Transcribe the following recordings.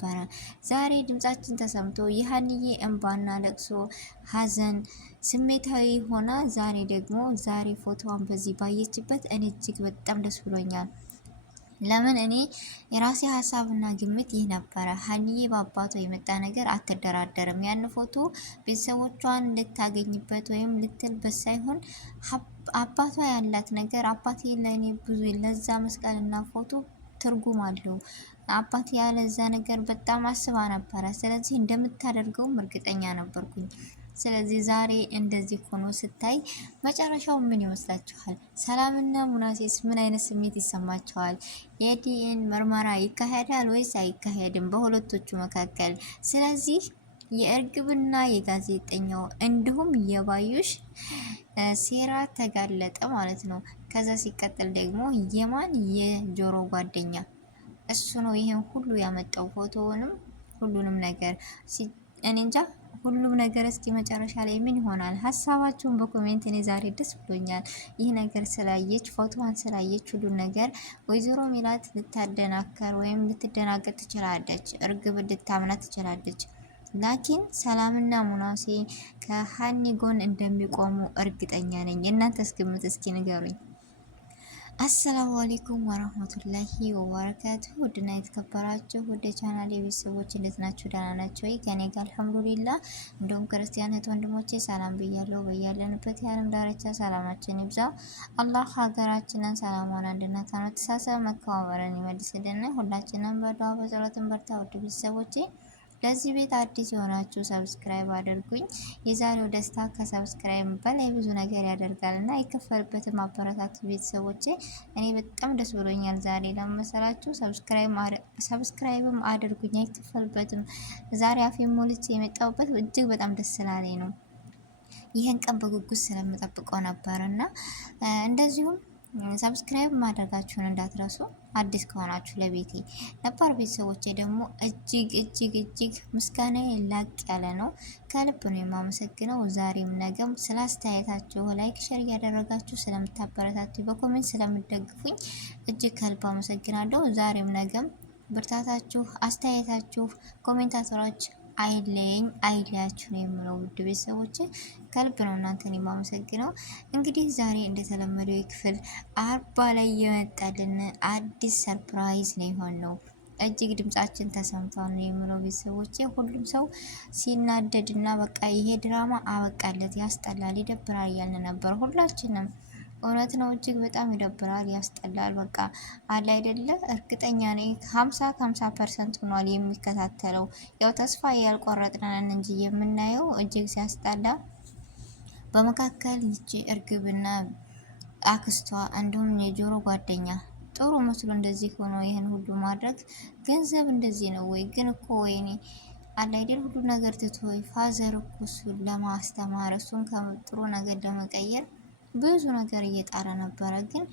ነበረ። ዛሬ ድምጻችን ተሰምቶ የሀንዬ እንባና ለቅሶ ሀዘን ስሜታዊ ሆና ዛሬ ፎቶዋን በዚህ ባየችበት እኔ እጅግ በጣም ደስ ብሎኛል። ለምን እኔ የራሴ ሀሳብና ግምት ይህ ነበረ። ሀንዬ በአባቷ የመጣ ነገር አትደራደርም። ያን ፎቶ ቤተሰቦቿን ልታገኝበት ወይም ልትልበት ሳይሆን አባቷ ያላት ነገር አባቴ ለእኔ ብዙ ለዛ መስቀልና ፎቶ ትርጉም አለው። አባቴ ያለዛ ነገር በጣም አስባ ነበረ። ስለዚህ እንደምታደርገውም እርግጠኛ ነበርኩኝ። ስለዚህ ዛሬ እንደዚህ ሆኖ ስታይ መጨረሻው ምን ይመስላችኋል? ሰላምና ሙናሴስ ምን አይነት ስሜት ይሰማቸዋል? የዲኤን ምርመራ ይካሄዳል ወይስ አይካሄድም በሁለቶቹ መካከል? ስለዚህ የእርግብና የጋዜጠኛው እንዲሁም የባዩሽ ሴራ ተጋለጠ ማለት ነው። ከዛ ሲቀጥል ደግሞ የማን የጆሮ ጓደኛ እሱ ነው ይሄን ሁሉ ያመጣው ፎቶውንም ሁሉንም ነገር እኔ እንጃ ሁሉም ነገር እስኪ መጨረሻ ላይ ምን ይሆናል? ሀሳባችሁን በኮሜንት። እኔ ዛሬ ደስ ብሎኛል ይህ ነገር ስላየች ፎቶዋን ስላየች ሁሉን ነገር ወይዘሮ ሚላት ልታደናከር ወይም ልትደናገጥ ትችላለች። እርግብ ልታምናት ትችላለች። ላኪን ሰላምና ሙናሴ ከሀኒ ጎን እንደሚቆሙ እርግጠኛ ነኝ። እናንተስ ግምት እስኪ ንገሩኝ። አሰላሙ አለይኩም ወራህመቱላሂ ወበረካቱ። ውድና የተከበራችሁ ወደ ቻናል የቤተሰቦች እንዴት ናችሁ? ደህና ናቸው ወይ? ከኔ ጋር አልሐምዱሊላህ። እንደውም ክርስቲያን እህት ወንድሞቼ ሰላም ብያለሁ። በያለንበት የዓለም ዳርቻ ሰላማችን ይብዛ። አላህ ሀገራችንን ሰላሟን፣ አንድነቷን፣ መተሳሰብ፣ መከባበርን ይመልስልን። ሁላችንም በዱዓ በጸሎትን በርታ። ውድ ቤተሰቦቼ ለዚህ ቤት አዲስ የሆናችሁ ሰብስክራይብ አድርጉኝ። የዛሬው ደስታ ከሰብስክራይብ በላይ ብዙ ነገር ያደርጋል እና አይከፈልበትም። አበረታቱ ቤተሰቦቼ። እኔ በጣም ደስ ብሎኛል ዛሬ ለመሰላችሁ። ሰብስክራይብም አድርጉኝ፣ አይከፈልበትም። ዛሬ አፌን ሞልቼ የመጣሁበት እጅግ በጣም ደስ ስላለኝ ነው። ይህን ቀን በጉጉት ስለምጠብቀው ነበር እና እንደዚሁም ሰብስክራይብ ማድረጋችሁን እንዳትረሱ። አዲስ ከሆናችሁ ለቤቴ፣ ነባር ቤተሰቦቼ ደግሞ እጅግ ምስጋና ላቅ ያለ ነው። ከልብ ነው የማመሰግነው። ዛሬም ነገም ስለ አስተያየታችሁ ላይክ፣ ሼር እያደረጋችሁ ስለምታበረታቱ፣ በኮሜንት ስለምትደግፉኝ እጅግ ከልብ አመሰግናለሁ። ዛሬም ነገም ብርታታችሁ፣ አስተያየታችሁ ኮሜንታተሮች አይለያችሁ ነው የምለው። ውድ ቤተሰቦች ከልብ ነው እናንተን የማመሰግነው። እንግዲህ ዛሬ እንደተለመደው የክፍል 40 ላይ የመጣልን አዲስ ሰርፕራይዝ ነው የሆነው። እጅግ ድምጻችን ተሰምቷል ነው የምለው ቤተሰቦች። ሁሉም ሰው ሲናደድ እና በቃ ይሄ ድራማ አበቃለት፣ ያስጠላል፣ ይደብራል እያልን ነበር ሁላችንም። እውነት ነው። እጅግ በጣም ይደብራል፣ ያስጠላል። በቃ አለ አይደለ? እርግጠኛ ነኝ 50% ሆኗል የሚከታተለው። ያው ተስፋ ያልቆረጥነን እንጂ የምናየው እጅግ ሲያስጠላ። በመካከል ይቺ እርግብና አክስቷ እንዲሁም የጆሮ ጓደኛ ጥሩ መስሎ እንደዚህ ሆኖ ይህን ሁሉ ማድረግ ገንዘብ እንደዚህ ነው ወይ? ግን እኮ ወይኔ አለ አይደል? ሁሉ ነገር ትቶ ፋዘር እኮ እሱን ለማስተማር እሱን ከጥሩ ነገር ለመቀየር ብዙ ነገር እየጣረ ነበረ። ግን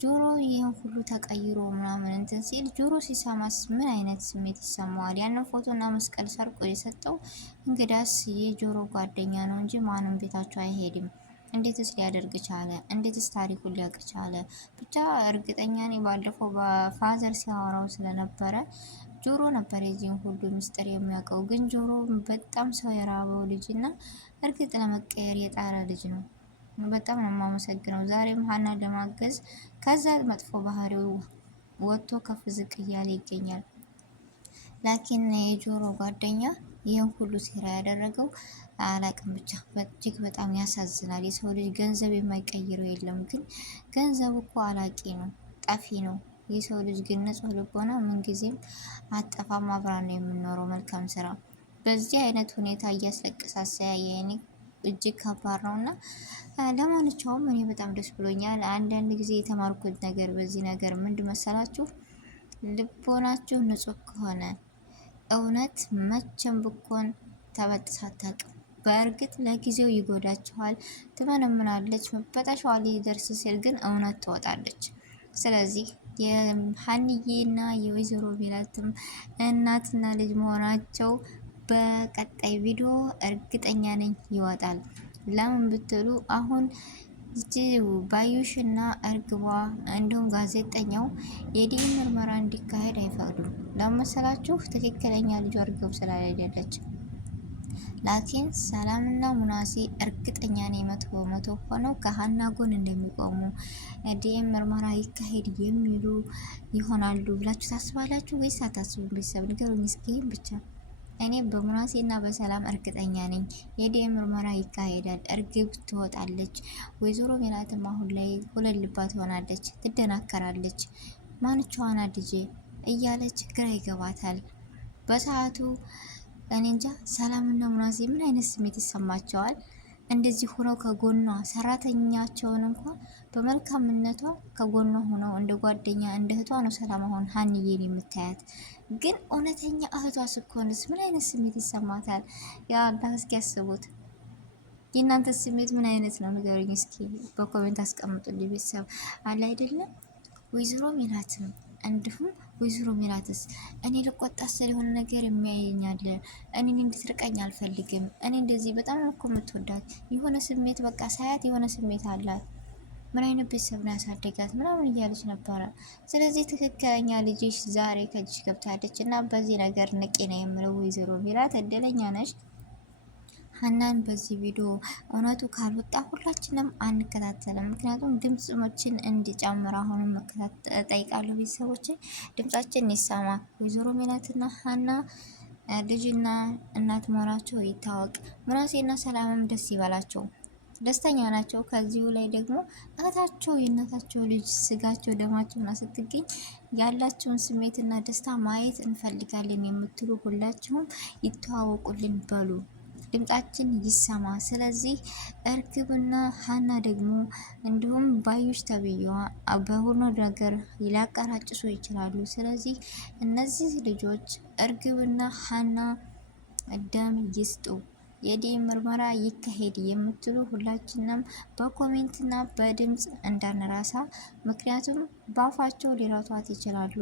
ጆሮ ይህን ሁሉ ተቀይሮ ምናምን እንትን ሲል ጆሮ ሲሰማስ ምን አይነት ስሜት ይሰማዋል? ያንን ፎቶና መስቀል ሰርቆ የሰጠው እንግዳስ የጆሮ ጓደኛ ነው እንጂ ማንም ቤታቸው አይሄድም። እንዴትስ ሊያደርግ ቻለ? እንዴትስ ታሪኩን ሊያውቅ ቻለ? ብቻ እርግጠኛ ነኝ ባለፈው በፋዘር ሲያወራው ስለነበረ ጆሮ ነበር የዚህን ሁሉ ምስጢር የሚያውቀው። ግን ጆሮ በጣም ሰው የራበው ልጅ እና እርግጥ ለመቀየር የጣረ ልጅ ነው። በጣም ነው የማመሰግነው። ዛሬም ሀና ለማገዝ ከዛ መጥፎ ባህሪው ወጥቶ ከፍ ዝቅ እያለ ይገኛል። ላኪን የጆሮ ጓደኛ ይህን ሁሉ ሴራ ያደረገው አላቅም። ብቻ እጅግ በጣም ያሳዝናል። የሰው ልጅ ገንዘብ የማይቀይረው የለም። ግን ገንዘብ እኮ አላቂ ነው፣ ጠፊ ነው። የሰው ልጅ ግን ንጹህ ልቦና ምንጊዜም አጠፋም፣ አብራ ነው የምንኖረው። መልካም ስራ በዚህ አይነት ሁኔታ እያስለቀሳሰያ የኔ እጅግ ከባድ ነው እና ለማንኛውም እኔ በጣም ደስ ብሎኛል። አንዳንድ ጊዜ የተማርኩት ነገር በዚህ ነገር ምንድን መሰላችሁ? ልቦናችሁ ንጹህ ከሆነ እውነት መቼም ብኮን ተበጥሳ አታውቅም። በእርግጥ ለጊዜው ይጎዳችኋል፣ ትመነምናለች፣ መበጠሻዋ ሊደርስ ሲል ግን እውነት ትወጣለች። ስለዚህ የሀንዬና የወይዘሮ ሜላትም እናትና ልጅ መሆናቸው በቀጣይ ቪዲዮ እርግጠኛ ነኝ ይወጣል። ለምን ብትሉ አሁን እቺ ባዩሽና እርግቧ እንዲሁም ጋዜጠኛው የዲኤንኤ ምርመራ እንዲካሄድ አይፈቅዱም። ለመሰላችሁ ትክክለኛ ልጇ እርግብ ስላልሄደለች። ላኪን ሰላምና ሙናሴ እርግጠኛ ነኝ 100% ሆነው ከሀና ጎን እንደሚቆሙ ዲኤንኤ ምርመራ ይካሄድ የሚሉ ይሆናሉ ብላችሁ ታስባላችሁ ወይስ አታስቡም? ቤተሰብ ንገሩኝ እስኪ ብቻ። እኔ በሙናሴ እና በሰላም እርግጠኛ ነኝ። የዲኤንኤ ምርመራ ይካሄዳል፣ እርግብ ትወጣለች። ወይዘሮ ሜላትም አሁን ላይ ሁለት ልባት ሆናለች፣ ትደናከራለች። ማንቸዋና ልጄ እያለች ግራ ይገባታል በሰዓቱ። እኔ እንጃ ሰላምና ሙናሴ ምን አይነት ስሜት ይሰማቸዋል? እንደዚህ ሆነው ከጎኗ ሰራተኛቸውን እንኳን በመልካምነቷ ከጎኗ ሆነው እንደ ጓደኛ እንደ እህቷ ነው ሰላም አሁን ሀንዬን የምታያት። ግን እውነተኛ እህቷ ስኮንስ ምን አይነት ስሜት ይሰማታል? ያ አላህ እስኪ ያስቡት። የእናንተ ስሜት ምን አይነት ነው ንገሩኝ እስኪ በኮሜንት አስቀምጡልኝ። ቤተሰብ አለ አይደለም። ወይዘሮ ሜላትም እንዲሁም ወይዘሮ ሜላትስ እኔ ልቆጣ ስል የሆነ ነገር የሚያየኛል፣ እኔን እንድትርቀኝ አልፈልግም። እኔ እንደዚህ በጣም እኮ የምትወዳት የሆነ ስሜት በቃ ሳያት የሆነ ስሜት አላት። ምን አይነት ቤተሰብ ነው ያሳደጋት ምናምን እያለች ነበረ። ስለዚህ ትክክለኛ ልጅሽ ዛሬ ከእጅሽ ገብታለች እና በዚህ ነገር ንቄ ነው የምለው። ወይዘሮ ሜላት እድለኛ ነሽ። ሀናን በዚህ ቪዲዮ እውነቱ ካልወጣ ሁላችንም አንከታተልም። ምክንያቱም ድምጾችን እንዲጨምር አሁንም ጠይቃለሁ። ቤተሰቦች ድምጻችን ይሰማ። ወይዘሮ ሜላትና ሀና ልጅና እናት መሆናቸው ይታወቅ። ምናሴና ሰላምም ደስ ይበላቸው፣ ደስተኛ ናቸው። ከዚሁ ላይ ደግሞ እህታቸው የእናታቸው ልጅ ስጋቸው ደማቸውና ስትገኝ ያላቸውን ስሜትና ደስታ ማየት እንፈልጋለን የምትሉ ሁላችሁም ይተዋወቁልን በሉ፣ ድምጣችን ይሰማ። ስለዚህ እርግብና ሀና ደግሞ እንዲሁም ባዩሽ ተብዬዋ በሆነ ነገር ሊያቀራጭሱ ይችላሉ። ስለዚህ እነዚህ ልጆች እርግብና ሀና ደም ይስጡ፣ የዲኤንኤ ምርመራ ይካሄድ የምትሉ ሁላችንም በኮሜንትና በድምጽ እንዳንረሳ። ምክንያቱም በአፋቸው ሊረቷት ይችላሉ።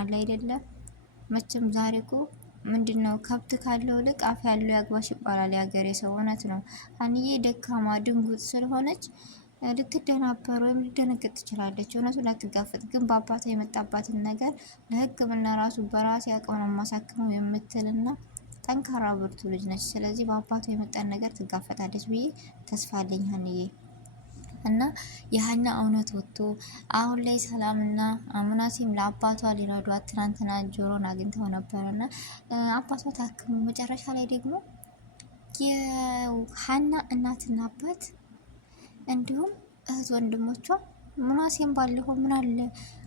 አለ አይደለም መቼም ዛሬ እኮ ምንድነው ከብት ካለው ልቅ አፍ ያለው ያግባሽ ይባላል የሀገሬ ሰው። እውነት ነው። ሀንዬ ደካማ ድንጉጥ ስለሆነች ልትደናበር ወይም ልደነግጥ ትችላለች። እውነቱን ላትጋፈጥ ግን በአባቷ የመጣባትን ነገር ለሕክምና ራሱ በራሴ አቅም ነው የማሳክመው የምትልና ጠንካራ ብርቱ ልጅ ነች። ስለዚህ በአባቷ የመጣን ነገር ትጋፈጣለች ብዬ ተስፋ አለኝ ሀንዬ። እና የሀና እውነት ወጥቶ አሁን ላይ ሰላምና ሙናሴም ለአባቷ ሊረዷት ትናንትና ጆሮን አግኝተው ነበር እና አባቷ ታክሙ መጨረሻ ላይ ደግሞ የሀና እናትና አባት እንዲሁም እህት ወንድሞቿ ሙናሴም ባለፈው ምን አለ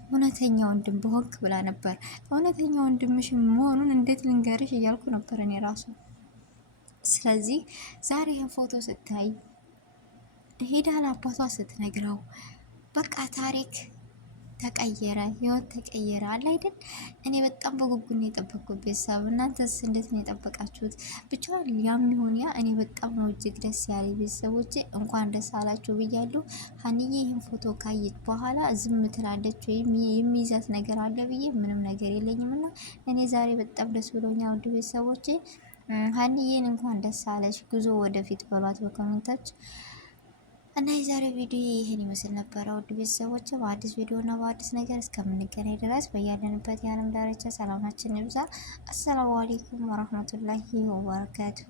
እውነተኛ ወንድም በሆንክ ብላ ነበር። እውነተኛ ወንድምሽ መሆኑን እንዴት ልንገርሽ እያልኩ ነበር እኔ ራሱ። ስለዚህ ዛሬ ይህን ፎቶ ስታይ ሄዳ ለአባቷ ስትነግረው በቃ ታሪክ ተቀየረ፣ ህይወት ተቀየረ። አለ አይደል? እኔ በጣም በጉጉት ነው የጠበቅኩት። ቤተሰብ እናንተስ እንዴት ነው የጠበቃችሁት? ብቻ ያም ይሁን ያ እኔ በጣም ነው እጅግ ደስ ያለ። ቤተሰቦቼ እንኳን ደስ አላችሁ ብያለሁ። ሀንዬ ይህን ፎቶ ካየች በኋላ ዝም ትላለች ወይም የሚይዛት ነገር አለ ብዬ ምንም ነገር የለኝም እና እኔ ዛሬ በጣም ደስ ብሎኛል። ውድ ቤተሰቦቼ ሀንዬን እንኳን ደስ አለች፣ ጉዞ ወደፊት በሏት በኮሜንታች። እና የዛሬ ቪዲዮ ይህን ይመስል ነበረ። ውድ ቤተሰቦች በአዲስ ቪዲዮ እና በአዲስ ነገር እስከምንገናኝ ድረስ በያለንበት የዓለም ዳርቻ ሰላማችን ይብዛ። አሰላሙ አሌይኩም ወረህመቱላሂ ወበረካቱሁ።